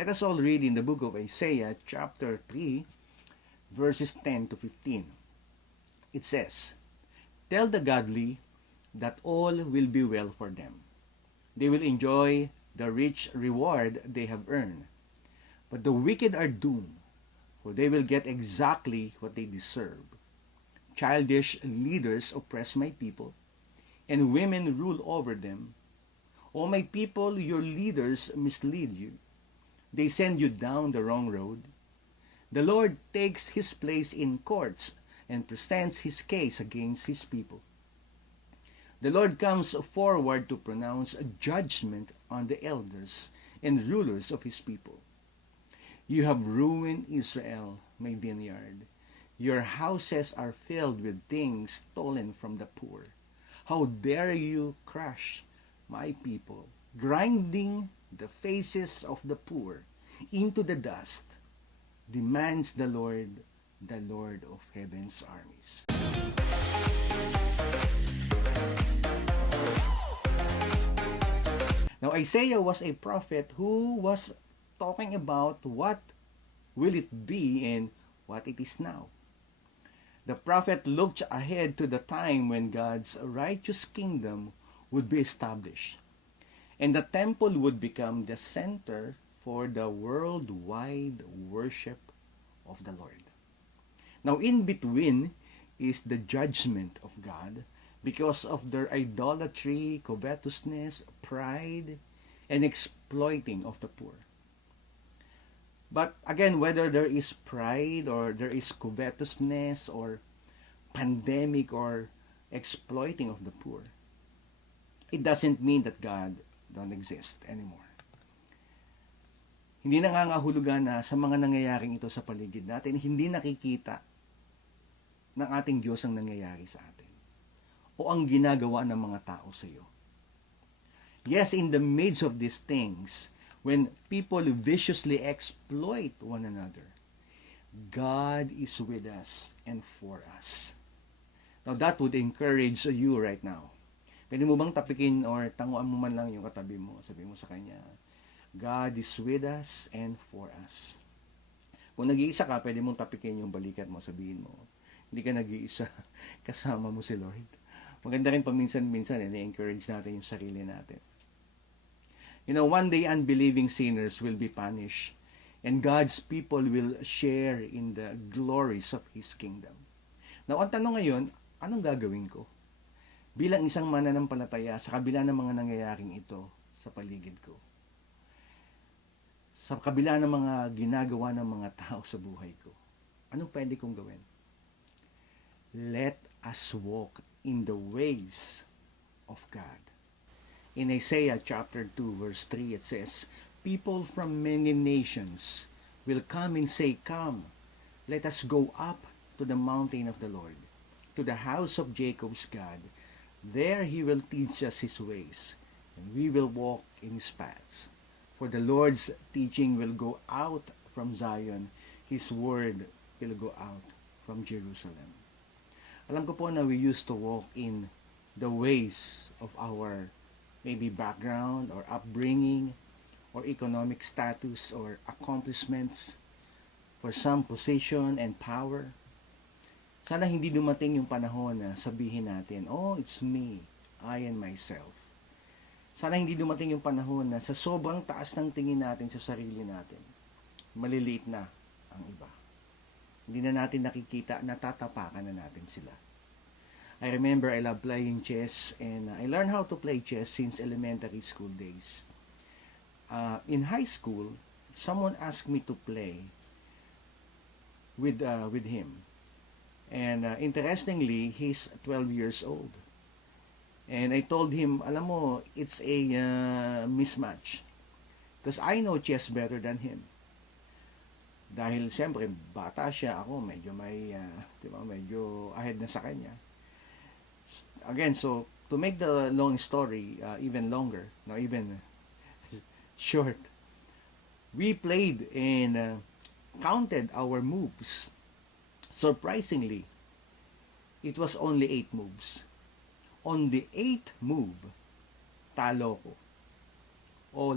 Let us all read in the book of Isaiah, chapter 3, verses 10 to 15. It says, "Tell the godly that all will be well for them. They will enjoy the rich reward they have earned. But the wicked are doomed, for they will get exactly what they deserve. Childish leaders oppress my people, and women rule over them. O my people, your leaders mislead you. They send you down the wrong road. The Lord takes his place in courts and presents his case against his people. The Lord comes forward to pronounce a judgment on the elders and rulers of his people. You have ruined Israel, my vineyard. Your houses are filled with things stolen from the poor. How dare you crush my people, grinding the faces of the poor into the dust, demands the Lord of heaven's armies." Now, Isaiah was a prophet who was talking about what will it be and what it is now. The prophet looked ahead to the time when God's righteous kingdom would be established, and the temple would become the center for the worldwide worship of the Lord. Now, in between is the judgment of God because of their idolatry, covetousness, pride, and exploiting of the poor. But again, whether there is pride or there is covetousness or pandemic or exploiting of the poor, it doesn't mean that God don't exist anymore. Hindi nangangahulugan na sa mga nangyayaring ito sa paligid natin, hindi nakikita ng ating Diyos ang nangyayari sa atin o ang ginagawa ng mga tao sa iyo. Yes, in the midst of these things, when people viciously exploit one another, God is with us and for us. Now, that would encourage you right now. Pwede mo bang tapikin or tanguan mo man lang yung katabi mo? Sabi mo sa kanya, God is with us and for us. Kung nag-iisa ka, pwede mong tapikin yung balikat mo, sabihin mo, hindi ka nag-iisa, kasama mo si Lord. Maganda rin paminsan-minsan, i-encourage natin yung sarili natin. You know, one day unbelieving sinners will be punished and God's people will share in the glories of His kingdom. Now, ang tanong ngayon, anong gagawin ko? Bilang isang mananampalataya sa kabila ng mga nangyayaring ito sa paligid ko. Sa kabila ng mga ginagawa ng mga tao sa buhay ko. Anong pwede kong gawin? Let us walk in the ways of God. In Isaiah chapter 2 verse 3 it says, "People from many nations will come and say, 'Come, let us go up to the mountain of the Lord, to the house of Jacob's God. There he will teach us his ways, and we will walk in his paths. For the Lord's teaching will go out from Zion, his word will go out from Jerusalem." Alam ko po na we used to walk in the ways of our maybe background or upbringing or economic status or accomplishments for some position and power. Sana hindi dumating yung panahon na sabihin natin, "Oh, it's me, I and myself." Sana hindi dumating yung panahon na sa sobrang taas ng tingin natin sa sarili natin, maliliit na ang iba. Hindi na natin nakikita, natatapakan na natin sila. I remember I love playing chess and I learned how to play chess since elementary school days. In high school, someone asked me to play with him. And interestingly, he's 12 years old. And I told him, alam mo, it's a mismatch. Because I know chess better than him. Dahil siyempre, bata siya, ako medyo medyo ahead na sa kanya. Again, so to make the long story even longer, no, even short, we played and counted our moves. Surprisingly, it was only 8 moves. On the 8th move, talo ko. Oh,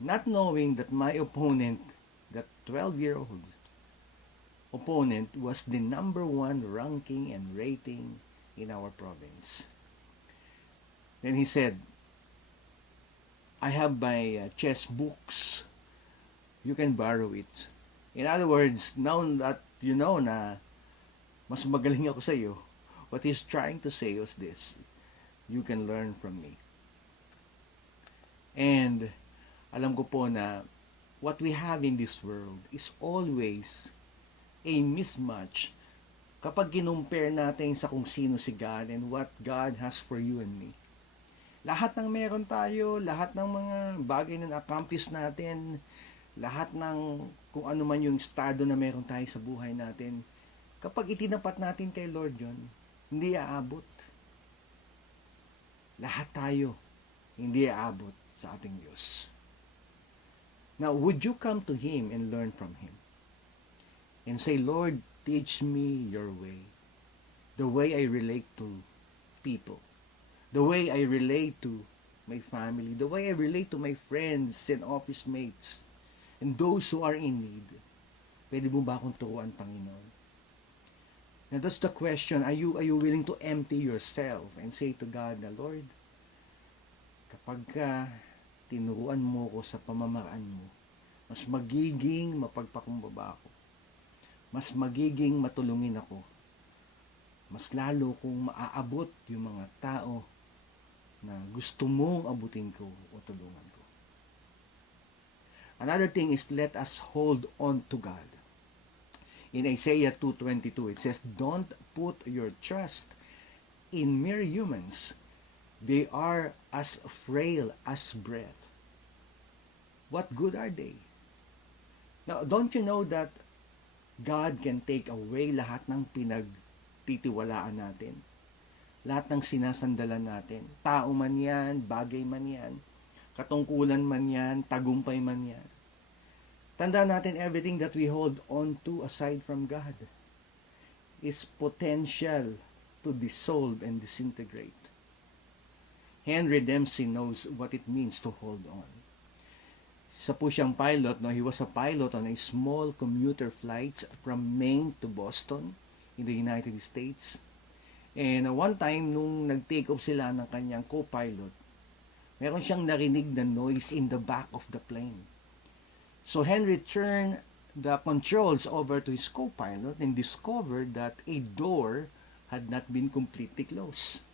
not knowing that my opponent, that 12-year-old opponent, was the number one ranking and rating in our province. Then he said, I have my chess books. You can borrow it. In other words, now that you know na mas magaling ako sa iyo, what he's trying to say was this: you can learn from me. And alam ko po na what we have in this world is always a mismatch kapag kinumpare natin sa kung sino si God and what God has for you and me. Lahat ng meron tayo, lahat ng mga bagay na na-accomplish natin, lahat ng kung ano man yung estado na meron tayo sa buhay natin, kapag itinapat natin kay Lord yun, hindi aabot. Lahat tayo hindi aabot sa ating Diyos. Now, would you come to Him and learn from Him? And say, Lord, teach me your way. The way I relate to people. The way I relate to my family. The way I relate to my friends and office mates. And those who are in need. Pwede mo ba akong turuan, Panginoon? Now that's the question. Are you willing to empty yourself and say to God na, Lord, kapag tinuruan mo ko sa pamamaraan mo, mas magiging mapagpakumbaba ako. Mas magiging matulungin ako. Mas lalo kong maaabot yung mga tao na gusto mong abutin ko o tulungan ko. Another thing is, let us hold on to God. In Isaiah 2:22, it says, don't put your trust in mere humans. They are as frail as breath. What good are they? Now, don't you know that God can take away lahat ng pinagtitiwalaan natin? Lahat ng sinasandalan natin. Tao man yan, bagay man yan, katungkulan man yan, tagumpay man yan. Tandaan natin, everything that we hold on to aside from God is potential to dissolve and disintegrate. Henry Dempsey knows what it means to hold on. Isa po siyang pilot, no? He was a pilot on a small commuter flight from Maine to Boston in the United States. And one time, nung nag-take off sila ng kanyang co-pilot, meron siyang narinig na noise in the back of the plane. So Henry turned the controls over to his co-pilot and discovered that a door had not been completely closed.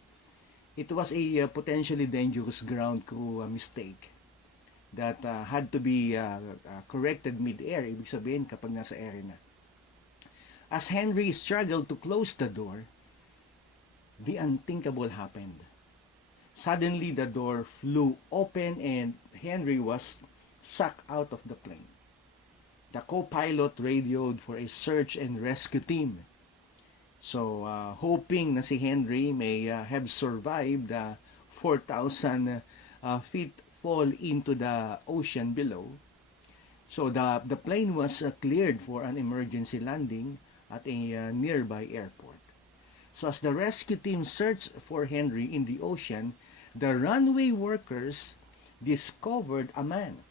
It was a potentially dangerous ground crew mistake that had to be corrected mid-air. Ibig sabihin kapag nasa air na. As Henry struggled to close the door, the unthinkable happened. Suddenly, the door flew open and Henry was sucked out of the plane. The co-pilot radioed for a search and rescue team. So, hoping na si Henry may have survived the 4,000 feet fall into the ocean below. So, the plane was cleared for an emergency landing at a nearby airport. So as the rescue team searched for Henry in the ocean, the runway workers discovered a man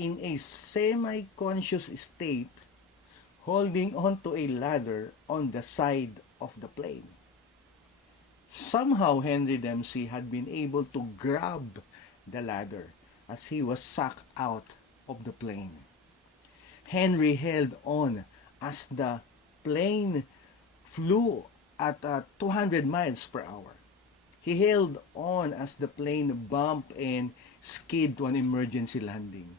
in a semi-conscious state holding onto a ladder on the side of the plane. Somehow Henry Dempsey had been able to grab the ladder as he was sucked out of the plane. Henry held on as the plane flew at 200 miles per hour. He held on as the plane bumped and skid to an emergency landing.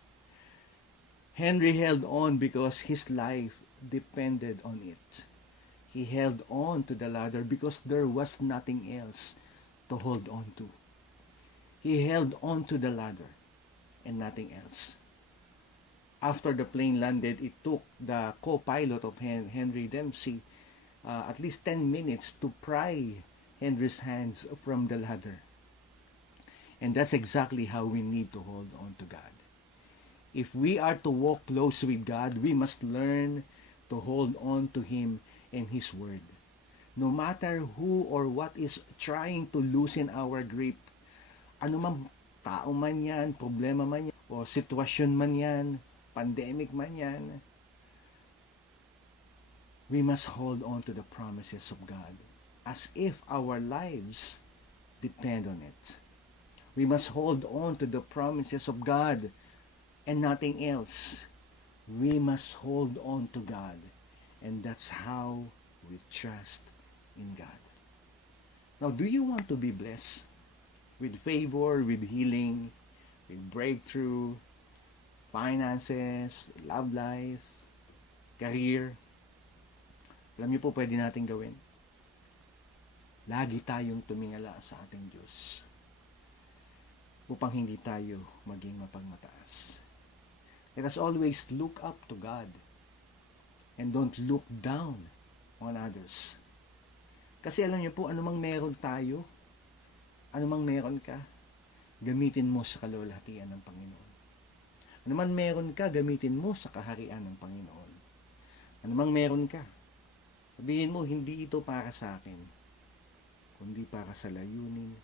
Henry held on because his life depended on it. He held on to the ladder because there was nothing else to hold on to. He held on to the ladder and nothing else. After the plane landed, it took the co-pilot of Henry Dempsey at least 10 minutes to pry Henry's hands from the ladder. And that's exactly how we need to hold on to God. If we are to walk close with God, we must learn to hold on to Him and His Word. No matter who or what is trying to loosen our grip, ano man tao man yan, problema man yan, o sitwasyon man yan, pandemic man yan, we must hold on to the promises of God as if our lives depend on it. We must hold on to the promises of God and nothing else. We must hold on to God, and that's how we trust in God. Now, do you want to be blessed with favor, with healing, with breakthrough, finances, love life, career? Alam niyo po, pwede natin gawin. Lagi tayong tumingala sa ating Diyos upang hindi tayo maging mapagmataas. Let us always look up to God and don't look down on others. Kasi alam niyo po, anumang meron tayo, anumang meron ka, gamitin mo sa kalwalhatian ng Panginoon. Anumang meron ka, gamitin mo sa kaharian ng Panginoon. Anumang meron ka, sabihin mo, hindi ito para sa akin, kundi para sa layunin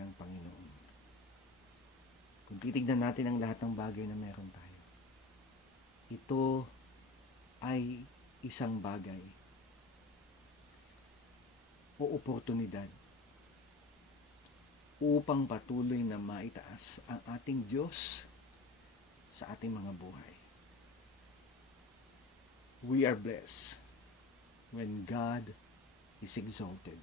ng Panginoon. Kung titignan natin ang lahat ng bagay na meron tayo, ito ay isang bagay o oportunidad upang patuloy na maitaas ang ating Diyos sa ating mga buhay. We are blessed when God is exalted.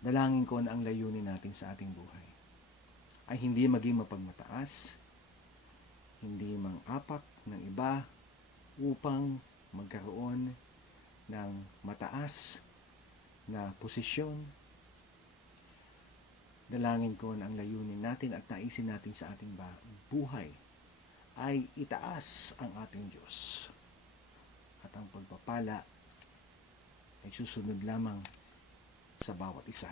Dalangin ko na ang layunin natin sa ating buhay ay hindi maging mapagmataas, hindi mang-apak ng iba upang magkaroon ng mataas na posisyon. Dalangin ko na ang layunin natin at naisin natin sa ating buhay ay itaas ang ating Diyos. At ang pagpapala ay susunod lamang sa bawat isa.